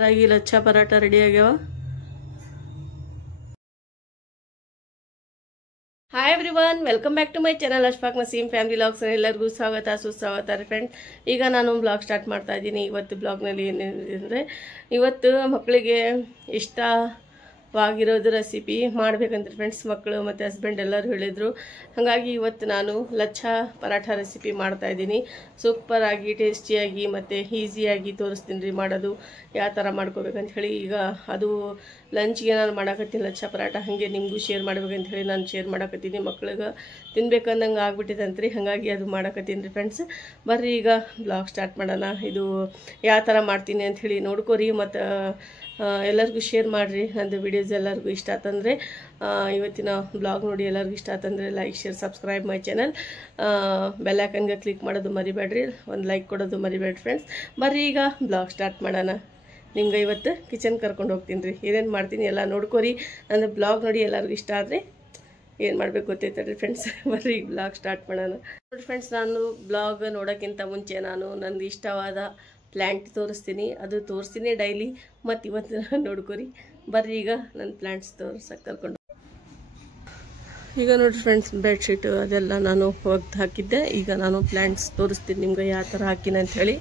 ರಾಗಿ lachha paratha ready ಆಗ್ಯಾವ. Hi everyone, welcome back to my channel Ashfaq Naseem family vlogs. ಎಲ್ಲರಿಗೂ ಸ್ವಾಗತ ಸುಸ್ವಾಗತ ರೀ ಫ್ರೆಂಡ್. ಈಗ ನಾನು ಬ್ಲಾಗ್ ಸ್ಟಾರ್ಟ್ ಮಾಡ್ತಾ ಇದ್ದೀನಿ. ಇವತ್ತು ಬ್ಲಾಗ್ನಲ್ಲಿ ಏನೇನಿದೆ ಅಂದರೆ, ಇವತ್ತು ಮಕ್ಕಳಿಗೆ ಇಷ್ಟವಾಗಿರೋದು ರೆಸಿಪಿ ಮಾಡ್ಬೇಕಂತ ಫ್ರೆಂಡ್ಸ್. ಮಕ್ಕಳು ಮತ್ತು ಹಸ್ಬೆಂಡ್ ಎಲ್ಲರೂ ಹೇಳಿದರು. ಹಾಗಾಗಿ ಇವತ್ತು ನಾನು ಲಚ್ಚಾ ಪರಾಠ ರೆಸಿಪಿ ಮಾಡ್ತಾ ಇದ್ದೀನಿ. ಸೂಪರಾಗಿ ಟೇಸ್ಟಿಯಾಗಿ ಮತ್ತು ಈಸಿಯಾಗಿ ತೋರಿಸ್ತೀನಿ ರೀ ಮಾಡೋದು ಯಾವ ಥರ ಮಾಡ್ಕೋಬೇಕಂತ ಹೇಳಿ. ಈಗ ಅದು ಲಂಚ್ಗೆ ನಾನು ಮಾಡಾಕತ್ತೀನಿ ಲಚ್ಚಾ ಪರಾಟ. ಹಾಗೆ ನಿಮಗೂ ಶೇರ್ ಮಾಡ್ಬೇಕಂತ ಹೇಳಿ ನಾನು ಶೇರ್ ಮಾಡಾಕತ್ತೀನಿ. ಮಕ್ಳಿಗೆ ತಿನ್ಬೇಕಂದಂಗೆ ಆಗ್ಬಿಟ್ಟಿದಂತ್ರಿ, ಹಾಗಾಗಿ ಅದು ಮಾಡಾಕತ್ತೀನಿ ರೀ ಫ್ರೆಂಡ್ಸ್. ಬರ್ರಿ ಈಗ ಬ್ಲಾಗ್ ಸ್ಟಾರ್ಟ್ ಮಾಡೋಣ. ಇದು ಯಾವ ಥರ ಮಾಡ್ತೀನಿ ಅಂಥೇಳಿ ನೋಡ್ಕೊರಿ ಮತ್ತು ಎಲ್ಲರಿಗೂ ಶೇರ್ ಮಾಡಿರಿ. ನಂದು ವಿಡಿಯೋಸ್ ಎಲ್ಲರಿಗೂ ಇಷ್ಟ ಆತಂದರೆ, ಇವತ್ತಿನ ಬ್ಲಾಗ್ ನೋಡಿ ಎಲ್ಲರಿಗೂ ಇಷ್ಟ ಆತಂದರೆ like share subscribe my channel. Bell ಐಕನ್ಗೆ ಕ್ಲಿಕ್ ಮಾಡೋದು ಮರಿಬೇಡ್ರಿ, ಒಂದು ಲೈಕ್ ಕೊಡೋದು ಮರಿಬೇಡ್ರಿ ಫ್ರೆಂಡ್ಸ್. ಬರ್ರಿ ಈಗ ಬ್ಲಾಗ್ ಸ್ಟಾರ್ಟ್ ಮಾಡೋಣ. ನಿಮ್ಗೆ ಇವತ್ತು ಕಿಚನ್ ಕರ್ಕೊಂಡು ಹೋಗ್ತೀನಿ ರೀ. ಏನೇನು ಮಾಡ್ತೀನಿ ಎಲ್ಲ ನೋಡ್ಕೊರಿ. ನನ್ನ ಬ್ಲಾಗ್ ನೋಡಿ ಎಲ್ಲರಿಗೂ ಇಷ್ಟ ಆದರೆ ಏನು ಮಾಡಬೇಕು ಗೊತ್ತೈತಲ್ರಿ ಫ್ರೆಂಡ್ಸ್. ಬರ್ರಿ ಈಗ ಬ್ಲಾಗ್ ಸ್ಟಾರ್ಟ್ ಮಾಡೋಣ. ನೋಡಿ ಫ್ರೆಂಡ್ಸ್, ನಾನು ಬ್ಲಾಗ್ ನೋಡೋಕ್ಕಿಂತ ಮುಂಚೆ ನಾನು ನನಗೆ ಇಷ್ಟವಾದ ಪ್ಲ್ಯಾಂಟ್ ತೋರಿಸ್ತೀನಿ. ಅದು ತೋರಿಸ್ತೀನಿ ಡೈಲಿ, ಮತ್ತು ಇವತ್ತು ನೋಡ್ಕೊರಿ. ಬರ್ರಿ ಈಗ ನನ್ನ ಪ್ಲ್ಯಾಂಟ್ಸ್ ತೋರ್ಸಕ್ಕೆ ಕರ್ಕೊಂಡು. ಈಗ ನೋಡಿ ಫ್ರೆಂಡ್ಸ್, ಬೆಡ್ಶೀಟು ಅದೆಲ್ಲ ನಾನು ಒಗ್ದು ಹಾಕಿದ್ದೆ. ಈಗ ನಾನು ಪ್ಲ್ಯಾಂಟ್ಸ್ ತೋರಿಸ್ತೀನಿ ನಿಮ್ಗೆ ಯಾವ ಥರ ಹಾಕಿನ ಅಂಥೇಳಿ.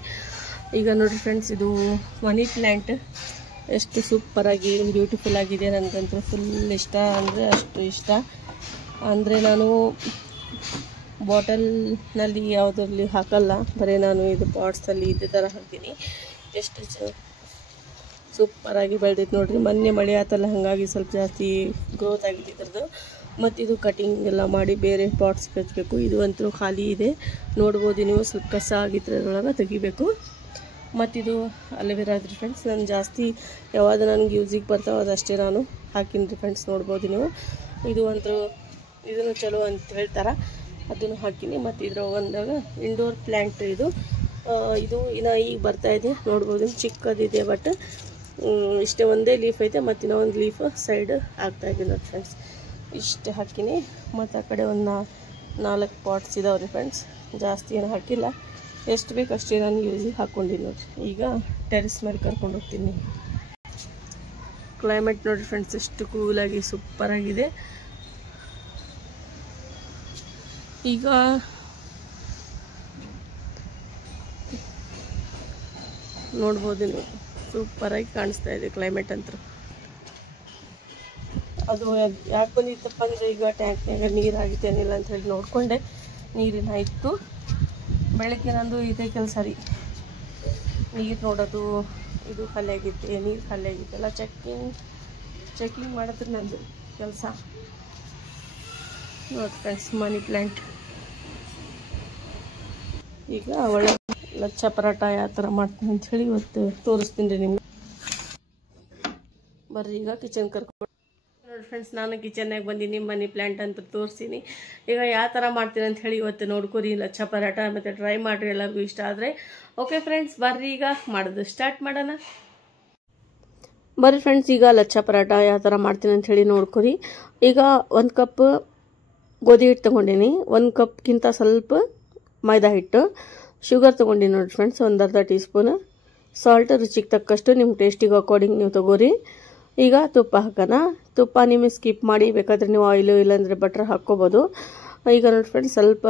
ಈಗ ನೋಡಿ ಫ್ರೆಂಡ್ಸ್, ಇದು ಮನಿ ಪ್ಲ್ಯಾಂಟ್ ಎಷ್ಟು ಸೂಪರಾಗಿ ಬ್ಯೂಟಿಫುಲ್ ಆಗಿದೆ. ನನಗಂತೂ ಫುಲ್ ಇಷ್ಟ ಅಂದರೆ ಅಷ್ಟು ಇಷ್ಟ. ಅಂದರೆ ನಾನು ಬಾಟಲ್ನಲ್ಲಿ ಯಾವುದರಲ್ಲಿ ಹಾಕಲ್ಲ, ಬರೀ ನಾನು ಇದು ಪಾಟ್ಸಲ್ಲಿ ಇದೇ ಥರ ಹಾಕ್ತೀನಿ. ಎಷ್ಟು ಸೂಪರಾಗಿ ಬೆಳೆದೈತೆ ನೋಡಿರಿ. ಮೊನ್ನೆ ಮಳೆ ಆತಲ್ಲ, ಹಾಗಾಗಿ ಸ್ವಲ್ಪ ಜಾಸ್ತಿ ಗ್ರೋತ್ ಆಗಿದೆ ಇದ್ರದ್ದು. ಮತ್ತು ಇದು ಕಟಿಂಗ್ ಎಲ್ಲ ಮಾಡಿ ಬೇರೆ ಪಾಟ್ಸ್ಗೆ ಹಚ್ಚಬೇಕು. ಇದು ಅಂತೂ ಖಾಲಿ ಇದೆ, ನೋಡ್ಬೋದು ನೀವು. ಸ್ವಲ್ಪ ಕಸ ಆಗಿದ್ರೆ ಅದರೊಳಗೆ ತೆಗಿಬೇಕು. ಮತ್ತಿದು ಅಲೋವೆರಾ ರೀ ಫ್ರೆಂಡ್ಸ್. ನಾನು ಜಾಸ್ತಿ ಯಾವಾಗ ನನಗೆ ಯೂಸಿಗೆ ಬರ್ತಾವೆ ಅದಷ್ಟೇ ನಾನು ಹಾಕಿನಿ ರೀ ಫ್ರೆಂಡ್ಸ್, ನೋಡ್ಬೋದು ನೀವು. ಇದು ಅಂತೂ ಇದನ್ನು ಚಲೋ ಅಂತ ಹೇಳ್ತಾರೆ, ಅದನ್ನು ಹಾಕಿನಿ. ಮತ್ತು ಇದ್ರ ಒಂದಾಗ ಇಂಡೋರ್ ಪ್ಲ್ಯಾಂಟ್ ಇದು ಇನ್ನು ಈಗ ಬರ್ತಾಯಿದೆ, ನೋಡ್ಬೋದು. ಚಿಕ್ಕದಿದೆ, ಬಟ್ ಇಷ್ಟೇ ಒಂದೇ ಲೀಫ್ ಐತೆ, ಮತ್ತು ಇನ್ನೂ ಒಂದು ಲೀಫ್ ಸೈಡ್ ಆಗ್ತಾಯಿದೆ ನೋಡಿ ಫ್ರೆಂಡ್ಸ್. ಇಷ್ಟು ಹಾಕಿನಿ. ಮತ್ತು ಆ ಕಡೆ ಒಂದು 4 ಪಾಟ್ಸ್ ಇದಾವೆ ರೀ ಫ್ರೆಂಡ್ಸ್. ಜಾಸ್ತಿ ಏನು ಹಾಕಿಲ್ಲ, ಎಷ್ಟು ಬೇಕು ಅಷ್ಟೇ ನಾನು ಯೂಸಿಗೆ ಹಾಕ್ಕೊಂಡಿನಿ ನೋಡಿರಿ. ಈಗ ಟೆರೆಸ್ ಮೇಲೆ ಕರ್ಕೊಂಡು ಹೋಗ್ತೀನಿ. ಕ್ಲೈಮೇಟ್ ನೋಡಿರಿ ಫ್ರೆಂಡ್ಸ್, ಎಷ್ಟು ಕೂಲಾಗಿ ಸೂಪರಾಗಿದೆ. ಈಗ ನೋಡ್ಬೋದು ನೀವು, ಸೂಪರಾಗಿ ಕಾಣಿಸ್ತಾ ಇದೆ ಕ್ಲೈಮೇಟ್ ಅಂತ. ಅದು ಯಾಕೆ ಬಂದಿತ್ತಪ್ಪ ಅಂದರೆ, ಈಗ ಟ್ಯಾಂಕ್ನಾಗ ನೀರು ಆಗಿತ್ತೇನಿಲ್ಲ ಅಂತ ಹೇಳಿ ನೋಡಿಕೊಂಡೆ. ನೀರಿನ ಇತ್ತು. ಬೆಳಗ್ಗೆ ನಂದು ಇದೇ ಕೆಲಸ ರೀ, ನೀರು ನೋಡೋದು. ಇದು ಖಾಲಿ ಆಗಿತ್ತು, ನೀರು ಖಾಲಿ ಆಗಿತ್ತಲ್ಲ, ಚೆಕಿಂಗ್ ಮಾಡೋದು ನಂದು ಕೆಲಸ ನೋಡಿ ಫ್ರೆಂಡ್ಸ್. Money plant. ಈಗ ಒಳ್ಳೆ ಲಚ್ಚಾ ಪರಾಟ ಯಾವ ಥರ ಮಾಡ್ತೀನಿ ಅಂಥೇಳಿ ಇವತ್ತು ತೋರಿಸ್ತೀನಿ ರೀ ನಿಮ್ಗೆ. ಬರ್ರಿ ಈಗ ಕಿಚನ್ ಕರ್ಕೊಂಡು ನೋಡಿ ಫ್ರೆಂಡ್ಸ್. ನಾನು ಕಿಚನ್ನಾಗ ಬಂದೀನಿ, ಮನಿ ಪ್ಲ್ಯಾಂಟ್ ಅಂತ ತೋರಿಸ್ತೀನಿ. ಈಗ ಯಾವ ಥರ ಮಾಡ್ತೀನಿ ಅಂತ ಹೇಳಿ ಇವತ್ತು ನೋಡ್ಕೊರಿ ಲಚ್ಚಾ ಪರಾಟ, ಮತ್ತು ಟ್ರೈ ಮಾಡಿರಿ, ಎಲ್ಲರಿಗೂ ಇಷ್ಟ ಆದರೆ. ಓಕೆ ಫ್ರೆಂಡ್ಸ್, ಬರ್ರಿ ಈಗ ಮಾಡೋದು ಸ್ಟಾರ್ಟ್ ಮಾಡೋಣ. ಬರ್ರಿ ಫ್ರೆಂಡ್ಸ್, ಈಗ ಲಚ್ಚಾ ಪರಾಟ ಯಾವ ಥರ ಮಾಡ್ತೀನಿ ಅಂತ ಹೇಳಿ ನೋಡ್ಕೊರಿ. ಈಗ 1 ಕಪ್ ಗೋಧಿ ಹಿಟ್ಟು ತೊಗೊಂಡಿನಿ, 1 ಕಪ್ಗಿಂತ ಸ್ವಲ್ಪ ಮೈದಾ ಹಿಟ್ಟು, ಶುಗರ್ ತೊಗೊಂಡಿನಿ ನೋಡಿ ಫ್ರೆಂಡ್ಸ್, ಒಂದು ಅರ್ಧ ಟೀ ಸ್ಪೂನ್, ಸಾಲ್ಟ್ ರುಚಿಗೆ ತಕ್ಕಷ್ಟು, ನಿಮ್ಮ ಟೇಸ್ಟಿಗೆ ಅಕಾರ್ಡಿಂಗ್ ನೀವು ತೊಗೋರಿ. ಈಗ ತುಪ್ಪ ಹಾಕೋಣ. ತುಪ್ಪ ನಿಮಗೆ ಸ್ಕಿಪ್ ಮಾಡಿ, ಬೇಕಾದರೆ ನೀವು ಆಯಿಲು ಇಲ್ಲಾಂದರೆ ಬಟ್ರ್ ಹಾಕ್ಕೋಬೋದು. ಈಗ ನೋಡಿ ಫ್ರೆಂಡ್ಸ್, ಸ್ವಲ್ಪ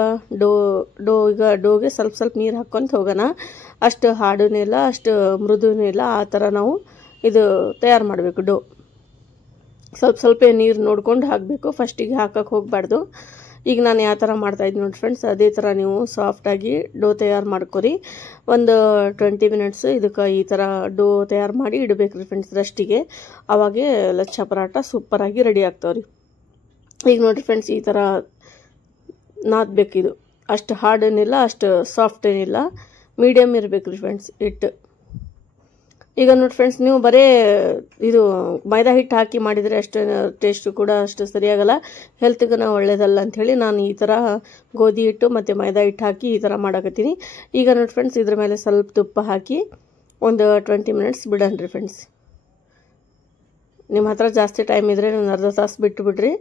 ಈಗ ಡೋಗೆ ಸ್ವಲ್ಪ ನೀರು ಹಾಕ್ಕೊಂತ ಹೋಗೋಣ. ಅಷ್ಟು ಹಾಡೂ ಇಲ್ಲ, ಅಷ್ಟು ಮೃದುನೂ ಇಲ್ಲ, ಆ ಥರ ನಾವು ಇದು ತಯಾರು ಮಾಡಬೇಕು. ಡೋ ಸ್ವಲ್ಪ ನೀರು ನೋಡ್ಕೊಂಡು ಹಾಕಬೇಕು, ಫಸ್ಟಿಗೆ ಹಾಕಕ್ಕೆ ಹೋಗಬಾರ್ದು. ಈಗ ನಾನು ಯಾವ ಥರ ಮಾಡ್ತಾಯಿದ್ದೀನಿ ನೋಡಿ ಫ್ರೆಂಡ್ಸ್, ಅದೇ ಥರ ನೀವು ಸಾಫ್ಟಾಗಿ ಡೋ ತಯಾರು ಮಾಡ್ಕೊರಿ. ಒಂದು 20 ಮಿನಿಟ್ಸ್ ಇದಕ್ಕೆ ಈ ಥರ ಡೋ ತಯಾರು ಮಾಡಿ ಇಡಬೇಕು ರೀ ಫ್ರೆಂಡ್ಸ್ ರೆಸ್ಟಿಗೆ. ಅವಾಗೇ ಲಚ್ಚಾ ಪರಾಟ ಸೂಪರಾಗಿ ರೆಡಿ ಆಗ್ತಾವ್ರಿ. ಈಗ ನೋಡಿರಿ ಫ್ರೆಂಡ್ಸ್, ಈ ಥರ ನಾದಬೇಕಿದು. ಅಷ್ಟು ಹಾರ್ಡೇನಿಲ್ಲ, ಅಷ್ಟು ಸಾಫ್ಟ್ ಏನಿಲ್ಲ, ಮೀಡಿಯಮ್ ಇರಬೇಕು ರೀ ಫ್ರೆಂಡ್ಸ್ ಹಿಟ್ಟು. ಈಗ ನೋಡಿ ಫ್ರೆಂಡ್ಸ್, ನೀವು ಬರೀ ಇದು ಮೈದಾ ಹಿಟ್ಟು ಹಾಕಿ ಮಾಡಿದರೆ ಅಷ್ಟು ಟೇಸ್ಟು ಕೂಡ ಅಷ್ಟು ಸರಿಯಾಗಲ್ಲ, ಹೆಲ್ತ್ಗೆ ಒಳ್ಳೇದಲ್ಲ ಅಂಥೇಳಿ ನಾನು ಈ ಥರ ಗೋಧಿ ಹಿಟ್ಟು ಮತ್ತು ಮೈದಾ ಹಿಟ್ಟು ಹಾಕಿ ಈ ಥರ ಮಾಡಕತ್ತೀನಿ. ಈಗ ನೋಡಿ ಫ್ರೆಂಡ್ಸ್, ಇದ್ರ ಮೇಲೆ ಸ್ವಲ್ಪ ತುಪ್ಪ ಹಾಕಿ ಒಂದು 20 ಮಿನಿಟ್ಸ್ ಬಿಡೋಣ ರೀ ಫ್ರೆಂಡ್ಸ್. ನಿಮ್ಮ ಹತ್ರ ಜಾಸ್ತಿ ಟೈಮ್ ಇದ್ದರೆ ಒಂದು ಅರ್ಧ ತಾಸು ಬಿಟ್ಟು ಬಿಡ್ರಿ.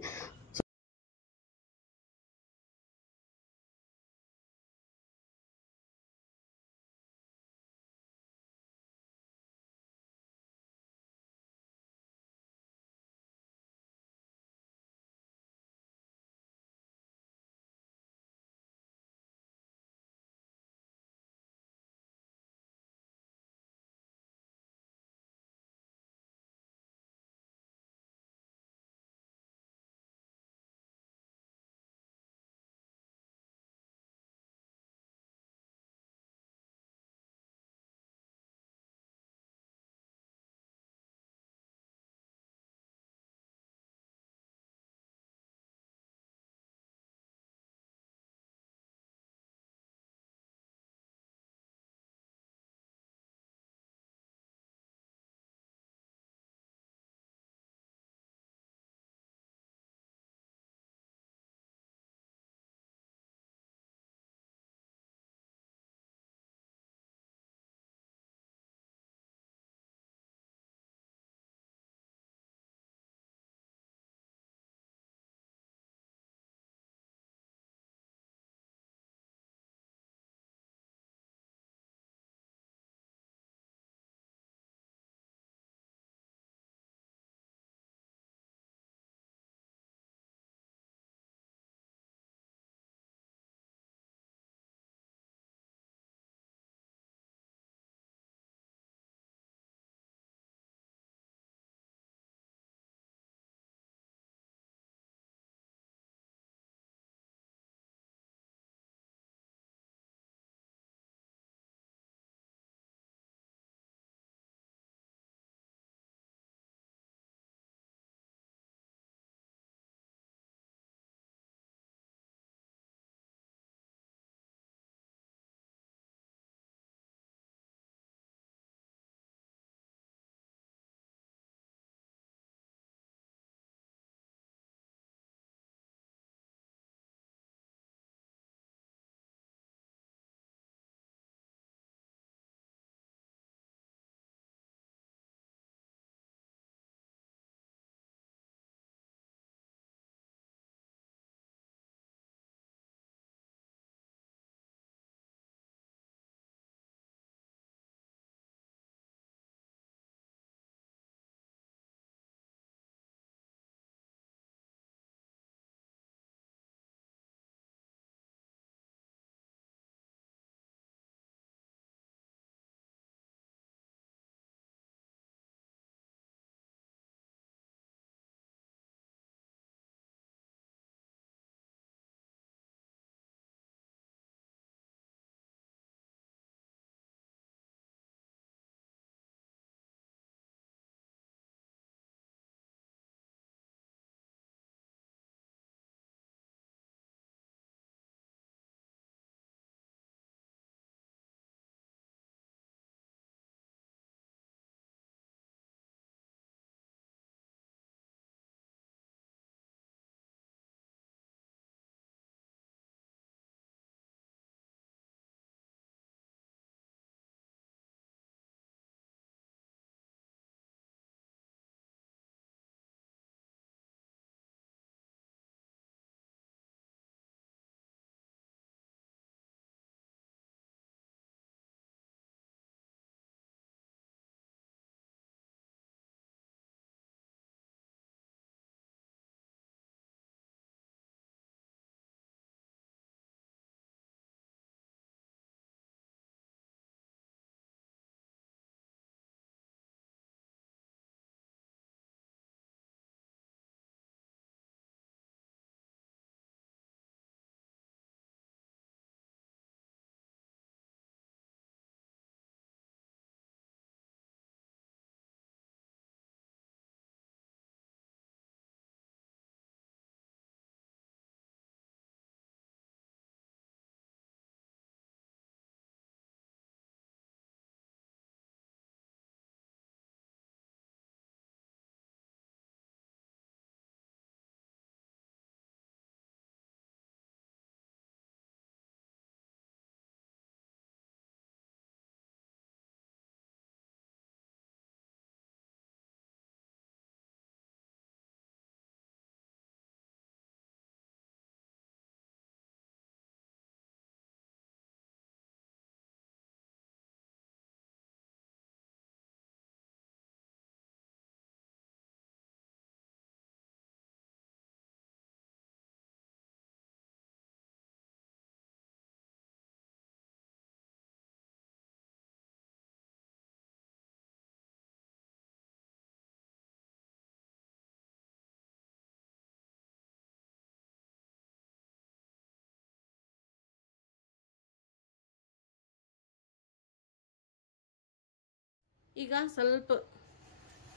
ಈಗ ಸ್ವಲ್ಪ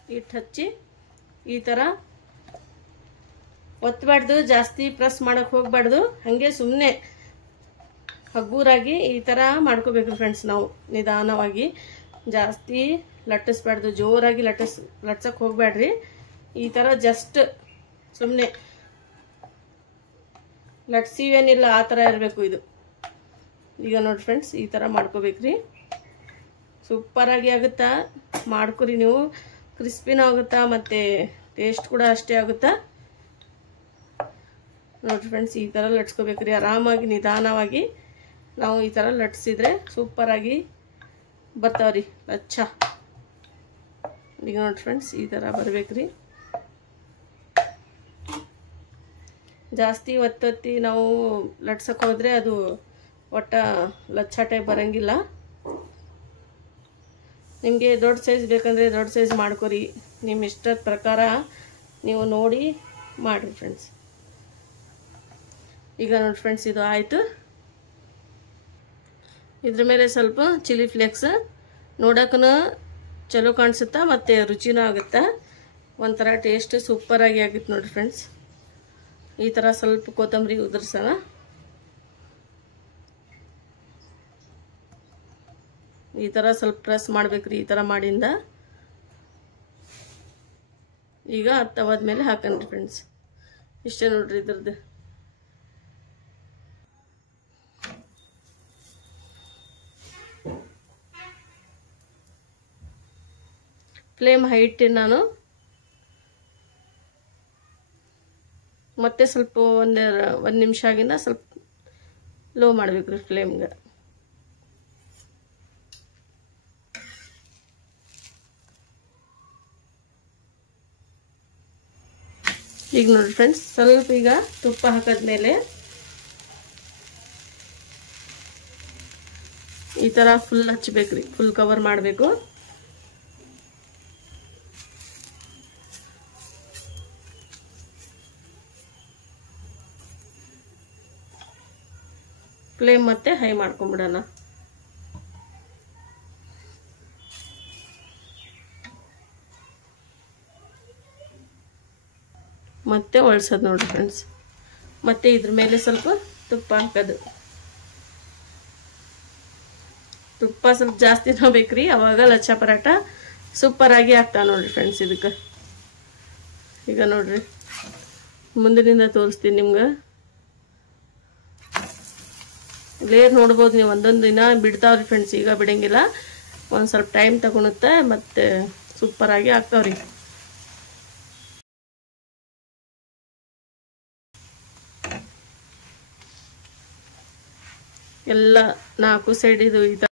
ಹಿಟ್ಟು ಹಚ್ಚಿ ಈ ಥರ ಒತ್ತಬಾರ್ದು, ಜಾಸ್ತಿ ಪ್ರೆಸ್ ಮಾಡಕ್ಕೆ ಹೋಗ್ಬಾರ್ದು, ಹಾಗೆ ಸುಮ್ಮನೆ ಹಗ್ಗೂರಾಗಿ ಈ ಥರ ಮಾಡ್ಕೋಬೇಕು ಫ್ರೆಂಡ್ಸ್. ನಾವು ನಿಧಾನವಾಗಿ, ಜಾಸ್ತಿ ಲಟ್ಟಿಸ್ಬಾರ್ದು, ಜೋರಾಗಿ ಲಟ್ಸಕ್ಕೆ ಹೋಗ್ಬೇಡ್ರಿ. ಈ ಥರ ಜಸ್ಟ್ ಸುಮ್ಮನೆ ಲಟ್ಸಿವೇನಿಲ್ಲ, ಆ ಥರ ಇರಬೇಕು ಇದು. ಈಗ ನೋಡಿ ಫ್ರೆಂಡ್ಸ್, ಈ ಥರ ಮಾಡ್ಕೋಬೇಕ್ರಿ. ಸೂಪರಾಗಿ ಆಗುತ್ತಾ, ಮಾಡ್ಕೊರಿ ನೀವು. ಕ್ರಿಸ್ಪಿನೂ ಆಗುತ್ತಾ ಮತ್ತು ಟೇಸ್ಟ್ ಕೂಡ ಅಷ್ಟೇ ಆಗುತ್ತಾ. ನೋಡಿರಿ ಫ್ರೆಂಡ್ಸ್, ಈ ಥರ ಲಟ್ಸ್ಕೋಬೇಕ್ರಿ. ಆರಾಮಾಗಿ ನಿಧಾನವಾಗಿ ನಾವು ಈ ಥರ ಲಟ್ಸಿದ್ರೆ ಸೂಪರಾಗಿ ಬರ್ತಾವ್ರಿ ಲಚ್ಚ. ಈಗ ನೋಡಿ ಫ್ರೆಂಡ್ಸ್, ಈ ಥರ ಬರ್ಬೇಕ್ರಿ. ಜಾಸ್ತಿ ಒತ್ತೊತ್ತಿ ನಾವು ಲಟ್ಸಕ್ಕೆ ಹೋದರೆ ಅದು ಒಟ್ಟ ಲಚ್ಚ ಟೈಪ್ ಬರಂಗಿಲ್ಲ. ನಿಮಗೆ ದೊಡ್ಡ ಸೈಜ್ ಬೇಕಂದರೆ ದೊಡ್ಡ ಸೈಜ್ ಮಾಡ್ಕೊರಿ, ನಿಮ್ಮ ಇಷ್ಟದ ಪ್ರಕಾರ ನೀವು ನೋಡಿ ಮಾಡಿರಿ ಫ್ರೆಂಡ್ಸ್. ಈಗ ನೋಡಿ ಫ್ರೆಂಡ್ಸ್, ಇದು ಆಯಿತು. ಇದ್ರ ಮೇಲೆ ಸ್ವಲ್ಪ ಚಿಲ್ಲಿ ಫ್ಲೇಕ್ಸ್, ನೋಡೋಕ್ಕೂ ಚಲೋ ಕಾಣಿಸುತ್ತಾ ಮತ್ತು ರುಚಿನೂ ಆಗುತ್ತಾ. ಒಂಥರ ಟೇಸ್ಟ್ ಸೂಪರಾಗಿ ಆಗಿತ್ತು ನೋಡಿರಿ ಫ್ರೆಂಡ್ಸ್. ಈ ಥರ ಸ್ವಲ್ಪ ಕೊತ್ತಂಬರಿ ಉದುರ್ಸೋಣ. ಈ ಥರ ಸ್ವಲ್ಪ ಪ್ರೆಸ್ ಮಾಡ್ಬೇಕ್ರಿ. ಈ ಥರ ಮಾಡಿಂದ ಈಗ ತವಾದ ಮೇಲೆ ಹಾಕನ್ರಿ ಫ್ರೆಂಡ್ಸ್. ಇಷ್ಟೇ ನೋಡ್ರಿ ಇದ್ರದ್ದು. ಫ್ಲೇಮ್ ಹೈ ಇಟ್ಟು ನಾನು ಮತ್ತೆ ಸ್ವಲ್ಪ ಒಂದು ನಿಮಿಷ ಆಗಿಂದ ಸ್ವಲ್ಪ ಲೋ ಮಾಡ್ಬೇಕ್ರಿ ಫ್ಲೇಮ್ಗೆ. ಈಗ ನೋಡಿ ಫ್ರೆಂಡ್ಸ್, ಸ್ವಲ್ಪ ಈಗ ತುಪ್ಪ ಹಾಕಿದ್ಮೇಲೆ ಈ ಥರ ಫುಲ್ ಹಚ್ಚಬೇಕ್ರಿ, ಫುಲ್ ಕವರ್ ಮಾಡಬೇಕು. ಫ್ಲೇಮ್ ಮತ್ತೆ ಹೈ ಮಾಡ್ಕೊಂಬಿಡೋಣ. ಮತ್ತೆ ಒಳ್ಸೋದು ನೋಡ್ರಿ ಫ್ರೆಂಡ್ಸ್. ಮತ್ತೆ ಇದ್ರ ಮೇಲೆ ಸ್ವಲ್ಪ ತುಪ್ಪ ಹಾಕೋದು. ತುಪ್ಪ ಸ್ವಲ್ಪ ಜಾಸ್ತಿನೇ ಬೇಕ್ರಿ, ಅವಾಗ ಲಚ್ಚ ಪರಾಟ ಸೂಪರಾಗಿ ಆಗ್ತಾವ ನೋಡ್ರಿ ಫ್ರೆಂಡ್ಸ್. ಇದಕ್ಕೆ ಈಗ ನೋಡ್ರಿ ಮುಂದಿನಿಂದ ತೋರಿಸ್ತೀನಿ ನಿಮ್ಗೆ. ಲೇಯರ್ ನೋಡ್ಬೋದು ನೀವು, ಒಂದೊಂದು ದಿನ ಬಿಡ್ತಾವ್ರಿ ಫ್ರೆಂಡ್ಸ್. ಈಗ ಬಿಡಂಗಿಲ್ಲ, ಒಂದು ಸ್ವಲ್ಪ ಟೈಮ್ ತಗೊಳುತ್ತೆ, ಮತ್ತೆ ಸೂಪರಾಗಿ ಆಗ್ತಾವ್ರಿ. ಎಲ್ಲ 4 ಸೈಡ್ ಇದು ಈ ಥರ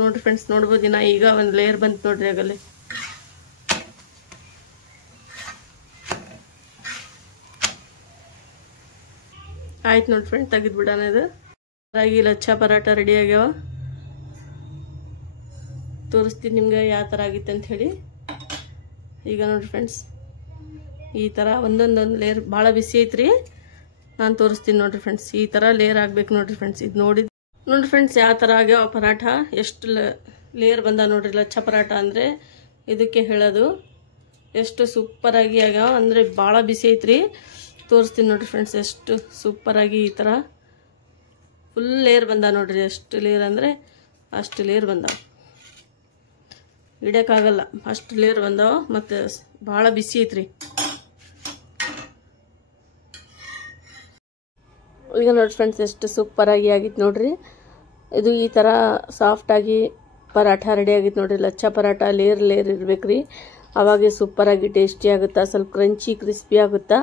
ನೋಡ್ರಿ ಫ್ರೆಂಡ್ಸ್. ನೋಡ್ಬೋದು ದಿನ ಈಗ ಒಂದು ಲೇಯರ್ ಬಂತು ನೋಡ್ರಿ. ಆಗಲೇ ಆಯ್ತು ನೋಡಿ ಫ್ರೆಂಡ್, ತೆಗೆದ್ಬಿಡೋಣ. ಇದು ರಾಗಿ ಲಚ್ಚ ಪರಾಟ ರೆಡಿ ಆಗ್ಯಾವ. ತೋರಿಸ್ತೀನಿ ನಿಮ್ಗೆ ಯಾವ ಥರ ಆಗಿತ್ತು ಅಂತ ಹೇಳಿ. ಈಗ ನೋಡ್ರಿ ಫ್ರೆಂಡ್ಸ್, ಈ ಥರ ಒಂದೊಂದು ಲೇಯರ್ ಭಾಳ ಬಿಸಿ ಐತ್ರಿ. ನಾನು ತೋರಿಸ್ತೀನಿ ನೋಡ್ರಿ ಫ್ರೆಂಡ್ಸ್. ಈ ಥರ ಲೇಯರ್ ಆಗ್ಬೇಕು ನೋಡ್ರಿ ಫ್ರೆಂಡ್ಸ್. ಇದು ನೋಡ್ರಿ ಫ್ರೆಂಡ್ಸ್ ಯಾವ ಥರ ಆಗ್ಯಾವ ಪರಾಠ, ಎಷ್ಟು ಲೇಯರ್ ಬಂದ ನೋಡ್ರಿ. ಲಚ್ಚ ಪರಾಟ ಅಂದರೆ ಇದಕ್ಕೆ ಹೇಳೋದು. ಎಷ್ಟು ಸೂಪರಾಗಿ ಆಗ್ಯಾವ ಅಂದರೆ ಭಾಳ ಬಿಸಿ ಐತ್ರಿ. ತೋರಿಸ್ತೀನಿ ನೋಡ್ರಿ ಫ್ರೆಂಡ್ಸ್, ಎಷ್ಟು ಸೂಪರಾಗಿ ಈ ಥರ ಫುಲ್ ಲೇಯರ್ ಬಂದ ನೋಡ್ರಿ. ಎಷ್ಟು ಲೇಯರ್ ಅಂದರೆ ಅಷ್ಟು ಲೇಯರ್ ಬಂದಾವ, ಇಡೋಕ್ಕಾಗಲ್ಲ ಅಷ್ಟು ಲೇಯರ್ ಬಂದಾವ. ಮತ್ತು ಭಾಳ ಬಿಸಿ ಐತ್ರಿ. ಈಗ ನೋಡಿ ಫ್ರೆಂಡ್ಸ್, ಎಷ್ಟು ಸೂಪರಾಗಿ ಆಗಿತ್ತು ನೋಡ್ರಿ. ಇದು ಈ ಥರ ಸಾಫ್ಟಾಗಿ ಪರಾಠ ರೆಡಿ ಆಗಿತ್ತು ನೋಡ್ರಿ. ಲಚ್ಚ ಪರಾಠ ಲೇಯರ್ ಇರ್ಬೇಕ್ರಿ, ಅವಾಗೆ ಸೂಪರಾಗಿ ಟೇಸ್ಟಿ ಆಗುತ್ತಾ, ಸ್ವಲ್ಪ ಕ್ರಂಚಿ ಕ್ರಿಸ್ಪಿ ಆಗುತ್ತಾ.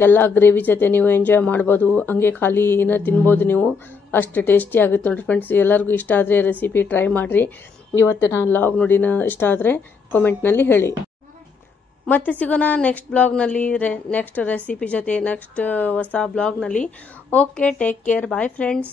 ಎಲ್ಲ ಗ್ರೇವಿ ಜೊತೆ ನೀವು ಎಂಜಾಯ್ ಮಾಡ್ಬೋದು, ಹಂಗೆ ಖಾಲಿ ತಿನ್ಬೋದು ನೀವು. ಅಷ್ಟು ಟೇಸ್ಟಿ ಆಗುತ್ತೆ ನೋಡ್ರಿ ಫ್ರೆಂಡ್ಸ್. ಎಲ್ಲರಿಗೂ ಇಷ್ಟ ಆದರೆ ರೆಸಿಪಿ ಟ್ರೈ ಮಾಡಿರಿ. ಇವತ್ತು ನಾನು ಲಾಗ್ ನೋಡಿನ ಇಷ್ಟ ಆದರೆ ಕಾಮೆಂಟ್ನಲ್ಲಿ ಹೇಳಿ. ಮತ್ತೆ ಸಿಗೋಣ ನೆಕ್ಸ್ಟ್ ಬ್ಲಾಗ್ನಲ್ಲಿ, ನೆಕ್ಸ್ಟ್ ರೆಸಿಪಿ ಜೊತೆ, ನೆಕ್ಸ್ಟ್ ಹೊಸ ಬ್ಲಾಗ್ನಲ್ಲಿ. Okay, take care, bye friends.